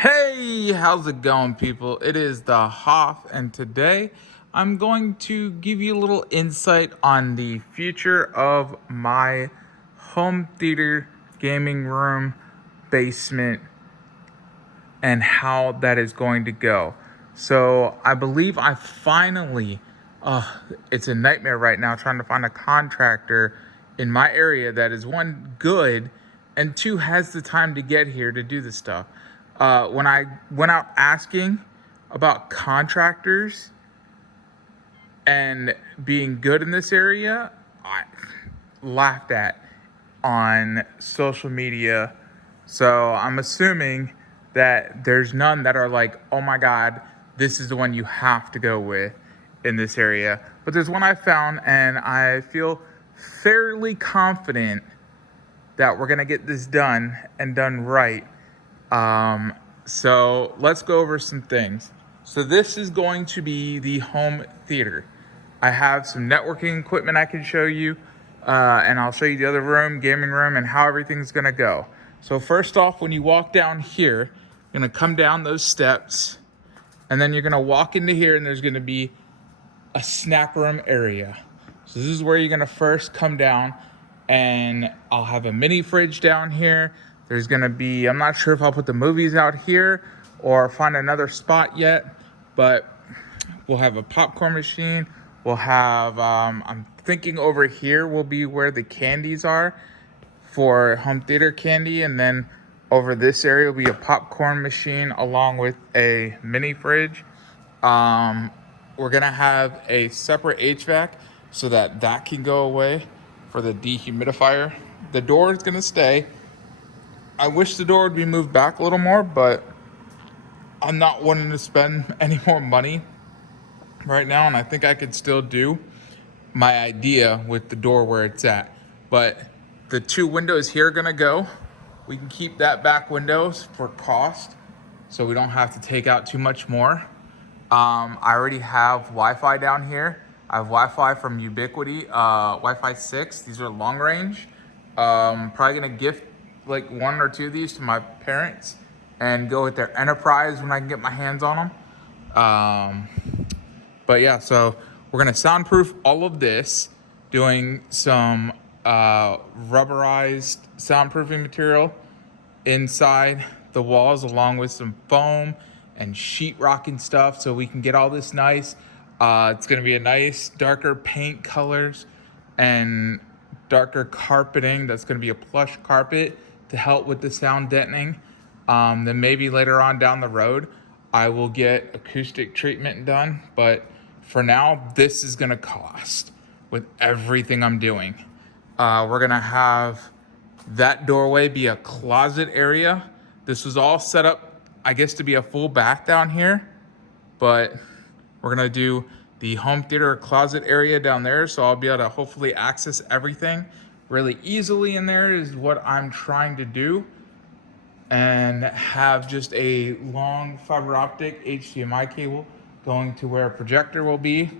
Hey, how's it going, people? It is the Hoff, and today I'm going to give you a little insight on the future of my home theater, gaming room, basement, and how that is going to go. So, I believe I finally, it's a nightmare right now trying to find a contractor in my area that is one, good, and two, has the time to get here to do this stuff. When I went out asking about contractors and being good in this area, I laughed at on social media. So I'm assuming that there's none that are like, oh my God, this is the one you have to go with in this area. But there's one I found, and I feel fairly confident that we're going to get this done and done right. So let's go over some things. So this is going to be the home theater. I have some networking equipment I can show you, and I'll show you the other room, gaming room, and how everything's gonna go. So first off, when you walk down here, you're gonna come down those steps, and then you're gonna walk into here, and there's gonna be a snack room area. So this is where you're gonna first come down, and I'll have a mini fridge down here. There's gonna be, I'm not sure if I'll put the movies out here or find another spot yet, but we'll have a popcorn machine. We'll have, I'm thinking over here will be where the candies are for home theater candy. And then over this area will be a popcorn machine along with a mini fridge. We're gonna have a separate HVAC so that that can go away for the dehumidifier. The door is gonna stay. I wish the door would be moved back a little more, but I'm not wanting to spend any more money right now, and I think I could still do my idea with the door where it's at. But the two windows here are gonna go. We can keep that back windows for cost, so we don't have to take out too much more. I already have Wi-Fi down here. I have Wi-Fi from Ubiquiti, Wi-Fi 6. These are long range. Probably gonna gift like one or two of these to my parents and go with their enterprise when I can get my hands on them. But yeah, so we're gonna soundproof all of this, doing some rubberized soundproofing material inside the walls, along with some foam and sheetrock and stuff, so we can get all this nice. It's gonna be a nice darker paint colors and darker carpeting. That's gonna be a plush carpet to help with the sound deadening. Then maybe later on down the road, I will get acoustic treatment done. But for now, this is gonna cost with everything I'm doing. We're gonna have that doorway be a closet area. This was all set up, I guess, to be a full bath down here, but we're gonna do the home theater closet area down there, so I'll be able to hopefully access everything really easily in there is what I'm trying to do, and have just a long fiber optic HDMI cable going to where a projector will be.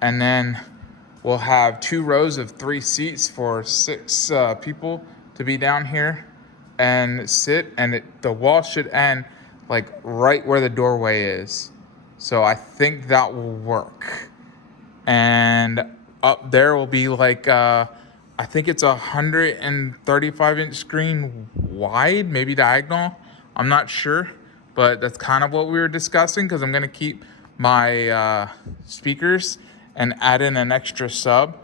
And then we'll have 2 rows of 3 seats for 6 people to be down here and sit, and the wall should end like right where the doorway is. So I think that will work. And up there will be like, I think it's 135-inch screen wide, maybe diagonal. I'm not sure, but that's kind of what we were discussing, because I'm going to keep my speakers and add in an extra sub.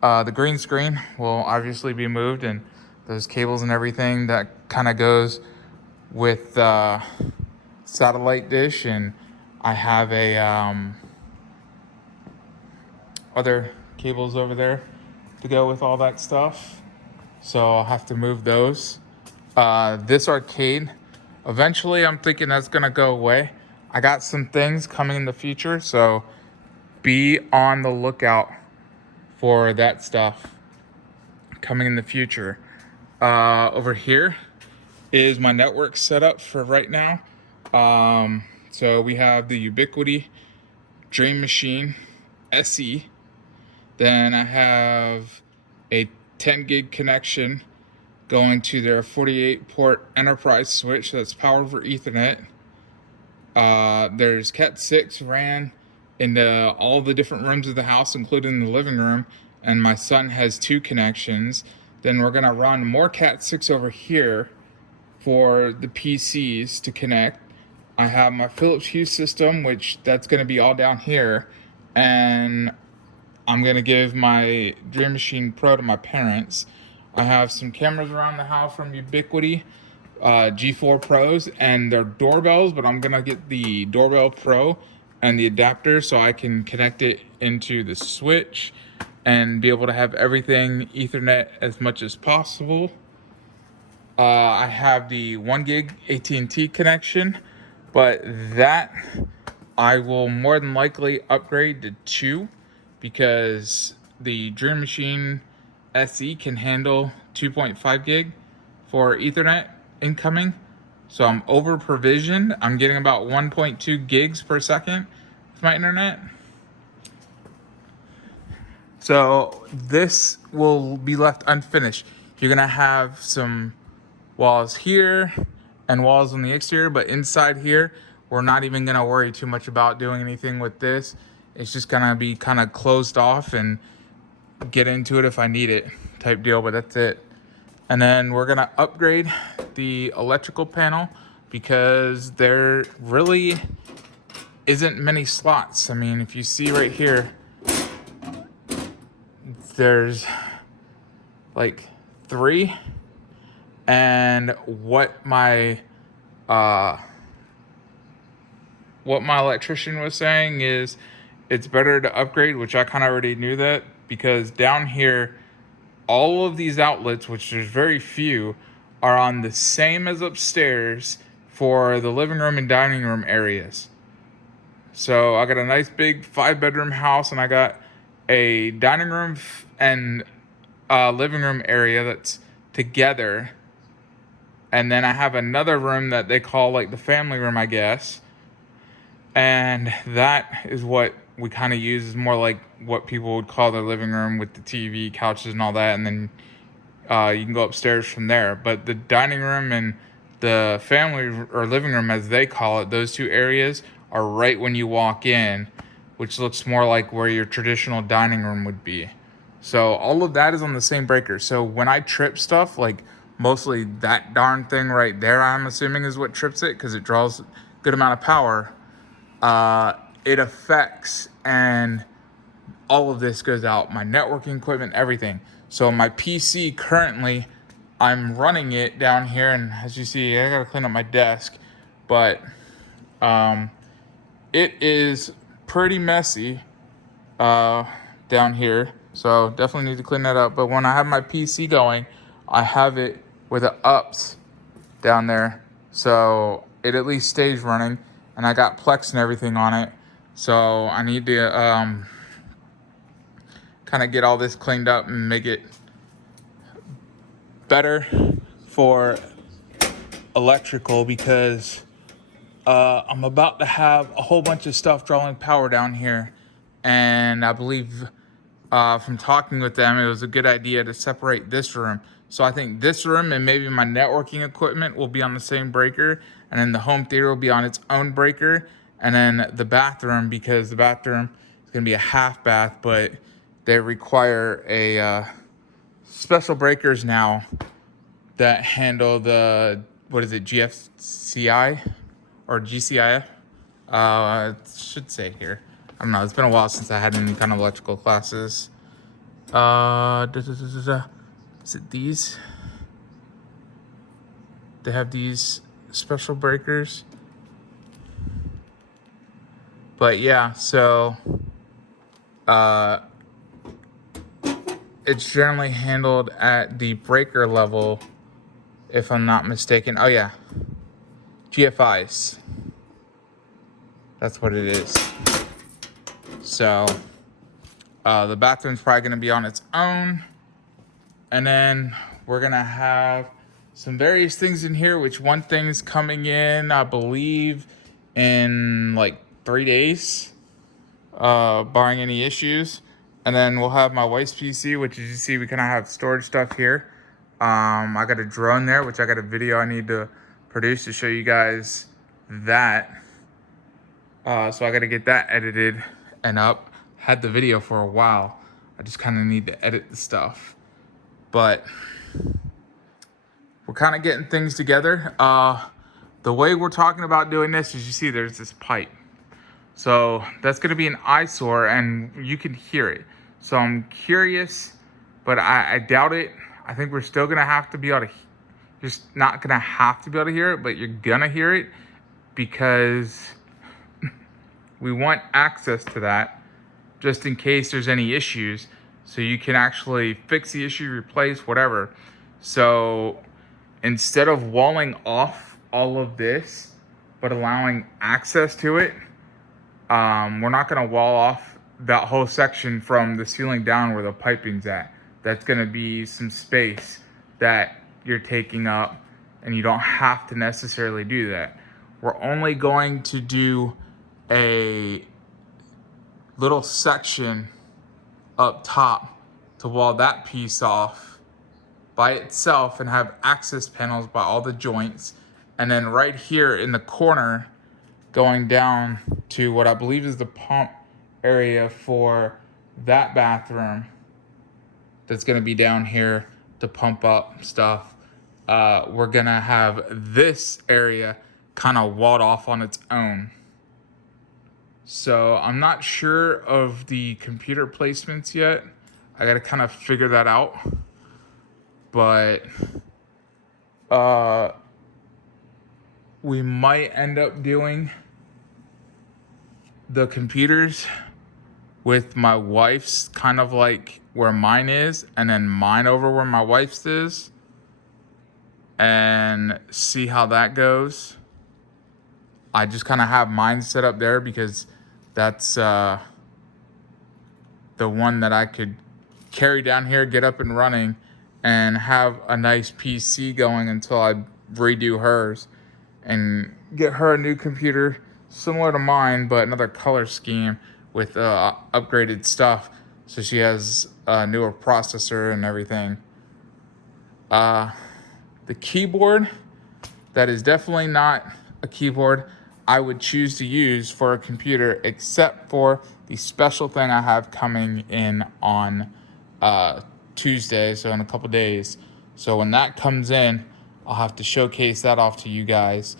The green screen will obviously be moved, and those cables and everything that kind of goes with satellite dish. And I have a other cables over there to go with all that stuff, so I'll have to move those. This arcade, eventually I'm thinking that's gonna go away. I got some things coming in the future, so be on the lookout for that stuff coming in the future. Over here is my network setup for right now. So we have the Ubiquiti Dream Machine SE. Then I have a 10 gig connection going to their 48 port enterprise switch that's powered over Ethernet. There's Cat 6 ran into all the different rooms of the house, including the living room, and my son has 2 connections. Then we're gonna run more Cat 6 over here for the PCs to connect. I have my Philips Hue system, which that's gonna be all down here, and I'm gonna give my Dream Machine Pro to my parents. I have some cameras around the house from Ubiquiti, G4 Pros, and they're doorbells, but I'm gonna get the Doorbell Pro and the adapter so I can connect it into the switch and be able to have everything Ethernet as much as possible. I have the 1 gig AT&T connection, but that I will more than likely upgrade to 2 because the Dream Machine SE can handle 2.5 gig for Ethernet incoming. So I'm over provisioned. I'm getting about 1.2 gigs per second with my internet. So this will be left unfinished. You're gonna have some walls here and walls on the exterior, but inside here, we're not even gonna worry too much about doing anything with this. It's just gonna be kind of closed off and get into it if I need it type deal, but that's it. And then we're gonna upgrade the electrical panel because there really isn't many slots. I mean, if you see right here, there's like 3, and what my electrician was saying is it's better to upgrade, which I kind of already knew that, because down here all of these outlets, which there's very few, are on the same as upstairs for the living room and dining room areas. So I got a nice big 5-bedroom house, and I got a dining room and living room area that's together, and then I have another room that they call like the family room, I guess, and that is what we kind of use, is more like what people would call their living room with the TV, couches, and all that, and then you can go upstairs from there. But the dining room and the family or living room, as they call it, those 2 areas are right when you walk in, which looks more like where your traditional dining room would be. So all of that is on the same breaker. So when I trip stuff, like mostly that darn thing right there, I'm assuming is what trips it, because it draws a good amount of power. It affects, and all of this goes out, my networking equipment, everything. So my PC currently, I'm running it down here, and as you see, I gotta clean up my desk, but it is pretty messy down here, so definitely need to clean that up. But when I have my PC going, I have it with the ups down there, so it at least stays running, and I got Plex and everything on it. So I need to kind of get all this cleaned up and make it better for electrical, because I'm about to have a whole bunch of stuff drawing power down here, and I believe from talking with them, it was a good idea to separate this room. So I think this room and maybe my networking equipment will be on the same breaker, and then the home theater will be on its own breaker, and then the bathroom, because the bathroom is going to be a half bath, but they require a special breakers now that handle the, what is it, GFCI or GCIF? It should say here. I don't know. It's been a while since I had any kind of electrical classes. Is it these? They have these special breakers. But yeah, so it's generally handled at the breaker level, if I'm not mistaken. Oh yeah, GFIs. That's what it is. So the bathroom's probably gonna be on its own. And then we're gonna have some various things in here, which one thing's coming in, I believe, in like 3 days, barring any issues. And then we'll have my wife's PC, which as you see, we kind of have storage stuff here. I got a drone there, which I got a video I need to produce to show you guys that. So I got to get that edited and up. Had the video for a while. I just kind of need to edit the stuff. But we're kind of getting things together. The way we're talking about doing this is, you see there's this pipe. So that's going to be an eyesore and you can hear it. So I'm curious, but I doubt it. I think we're still going to have to be able to, you're just not going to have to be able to hear it, but you're going to hear it because we want access to that just in case there's any issues. So you can actually fix the issue, replace, whatever. So instead of walling off all of this, but allowing access to it, we're not going to wall off that whole section from the ceiling down where the piping's at. That's going to be some space that you're taking up, and you don't have to necessarily do that. We're only going to do a little section up top to wall that piece off by itself and have access panels by all the joints. And then right here in the corner, going down to what I believe is the pump area for that bathroom, that's going to be down here to pump up stuff. We're going to have this area kind of walled off on its own. So I'm not sure of the computer placements yet. I got to kind of figure that out. But we might end up doing the computers with my wife's kind of like where mine is, and then mine over where my wife's is, and see how that goes. I just kind of have mine set up there because that's the one that I could carry down here, get up and running, and have a nice PC going until I redo hers and get her a new computer similar to mine, but another color scheme with upgraded stuff, so she has a newer processor and everything. The keyboard, that is definitely not a keyboard I would choose to use for a computer, except for the special thing I have coming in on Tuesday, so in a couple days. So when that comes in, I'll have to showcase that off to you guys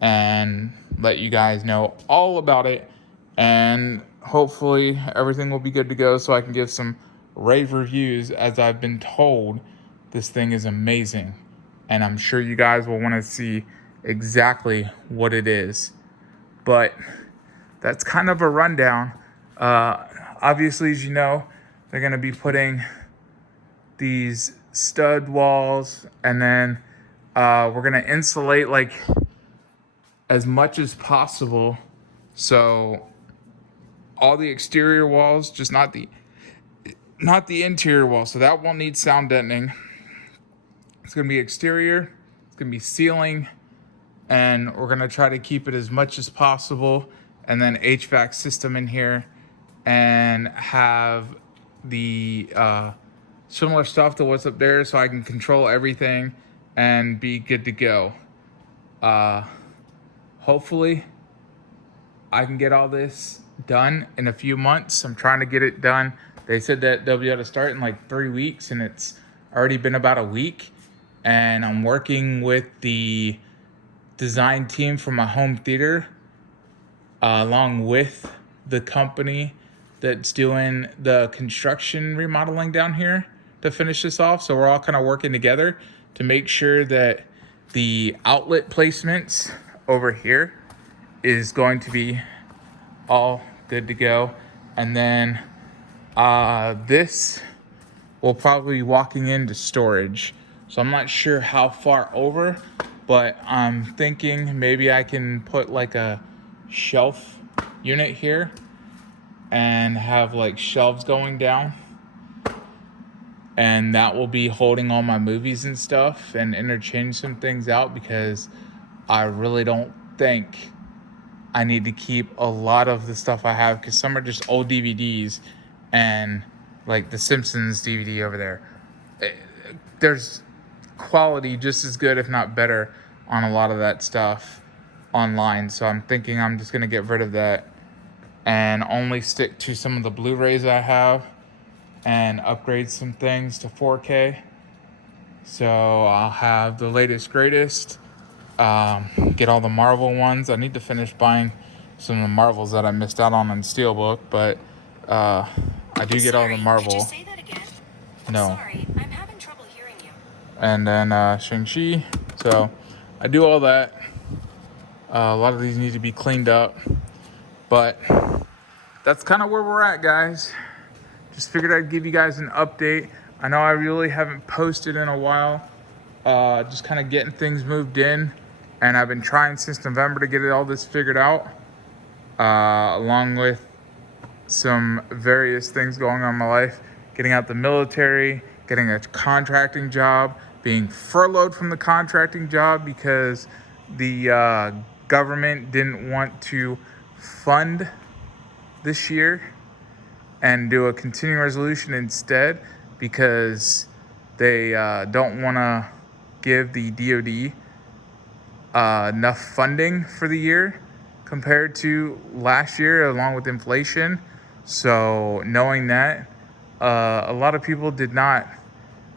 and let you guys know all about it, and hopefully everything will be good to go so I can give some rave reviews. As I've been told, this thing is amazing, and I'm sure you guys will want to see exactly what it is. But that's kind of a rundown. Obviously, as you know, they're going to be putting these stud walls, and then we're going to insulate like as much as possible. So all the exterior walls, just not the interior wall. So that won't need sound deadening. It's going to be exterior, it's going to be ceiling, and we're going to try to keep it as much as possible. And then HVAC system in here, and have the similar stuff to what's up there, so I can control everything and be good to go. Hopefully I can get all this done in a few months. I'm trying to get it done. They said that they'll be able to start in like 3 weeks, and it's already been about a week. And I'm working with the design team for my home theater, along with the company that's doing the construction remodeling down here to finish this off. So we're all kind of working together to make sure that the outlet placements over here is going to be all good to go. And then this will probably be walking into storage. So I'm not sure how far over, but I'm thinking maybe I can put like a shelf unit here and have like shelves going down, and that will be holding all my movies and stuff, and interchange some things out, because I really don't think I need to keep a lot of the stuff I have, because some are just old DVDs, and like the Simpsons DVD over there, there's quality just as good, if not better, on a lot of that stuff. online. So I'm thinking I'm just going to get rid of that and only stick to some of the Blu-rays I have and upgrade some things to 4K. So I'll have the latest, greatest, get all the Marvel ones. I need to finish buying some of the Marvels that I missed out on Steelbook, but I do get all the Marvel. Could you say that again? No. Sorry, I'm having trouble hearing you. And then Shang-Chi. So I do all that. A lot of these need to be cleaned up, but that's kind of where we're at, guys. Just figured I'd give you guys an update. I know I really haven't posted in a while. Just kind of getting things moved in, and I've been trying since November to get all this figured out, along with some various things going on in my life, getting out the military, getting a contracting job, being furloughed from the contracting job because the government didn't want to fund this year and do a continuing resolution instead because they don't want to give the DoD enough funding for the year compared to last year, along with inflation. So knowing that, a lot of people did not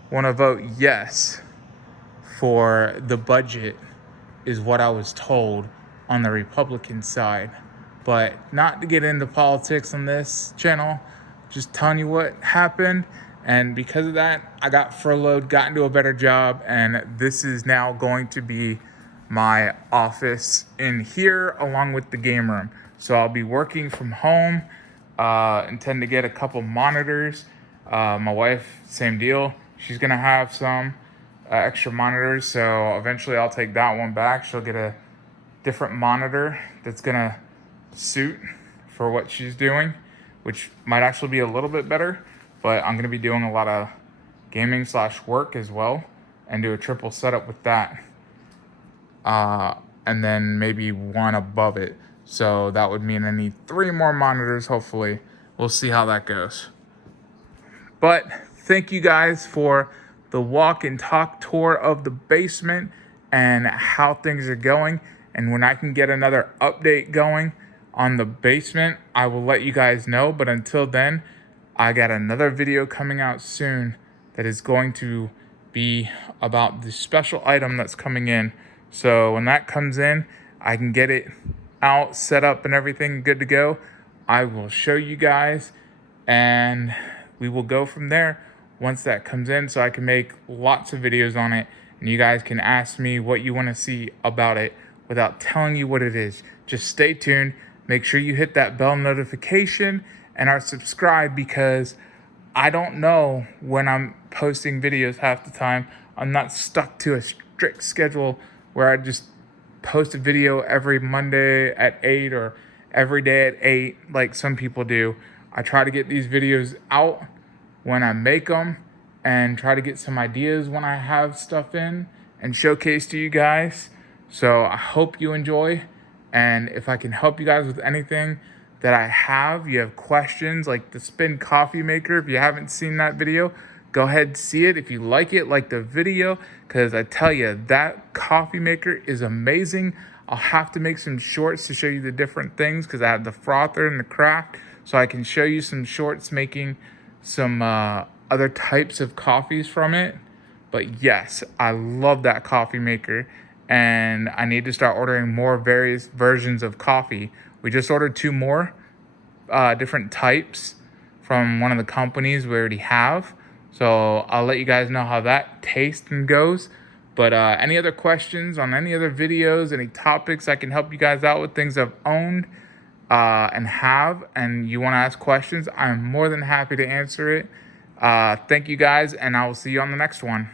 want to vote yes for the budget, is what I was told on the Republican side. But not to get into politics on this channel, just telling you what happened. And because of that, I got furloughed, got into a better job, and this is now going to be my office in here along with the game room. So I'll be working from home. Intend to get a couple monitors. My wife, same deal. She's gonna have some extra monitors, so eventually I'll take that one back. She'll get a different monitor that's gonna suit for what she's doing, which might actually be a little bit better, but I'm gonna be doing a lot of gaming / work as well and do a triple setup with that. And then maybe one above it. So that would mean I need 3 more monitors, hopefully. We'll see how that goes. But thank you guys for the walk and talk tour of the basement and how things are going. And when I can get another update going on the basement, I will let you guys know. But until then, I got another video coming out soon that is going to be about the special item that's coming in. So when that comes in, I can get it out, set up and everything good to go. I will show you guys and we will go from there once that comes in, so I can make lots of videos on it and you guys can ask me what you want to see about it without telling you what it is. Just stay tuned. Make sure you hit that bell notification and are subscribed, because I don't know when I'm posting videos half the time. I'm not stuck to a strict schedule where I just post a video every Monday at 8 or every day at 8 like some people do. I try to get these videos out when I make them and try to get some ideas when I have stuff in and showcase to you guys. So I hope you enjoy, and if I can help you guys with anything that I have, you have questions like the spin coffee maker, if you haven't seen that video, go ahead and see it. If you like it, like the video, because I tell you, that coffee maker is amazing. I'll have to make some shorts to show you the different things, because I have the frother and the craft, so I can show you some shorts making some other types of coffees from it. But yes, I love that coffee maker, and I need to start ordering more various versions of coffee. We just ordered 2 more different types from one of the companies we already have. So I'll let you guys know how that tastes and goes. But any other questions on any other videos, any topics I can help you guys out with, things I've owned and have, and you want to ask questions, I'm more than happy to answer it. Thank you guys, and I will see you on the next one.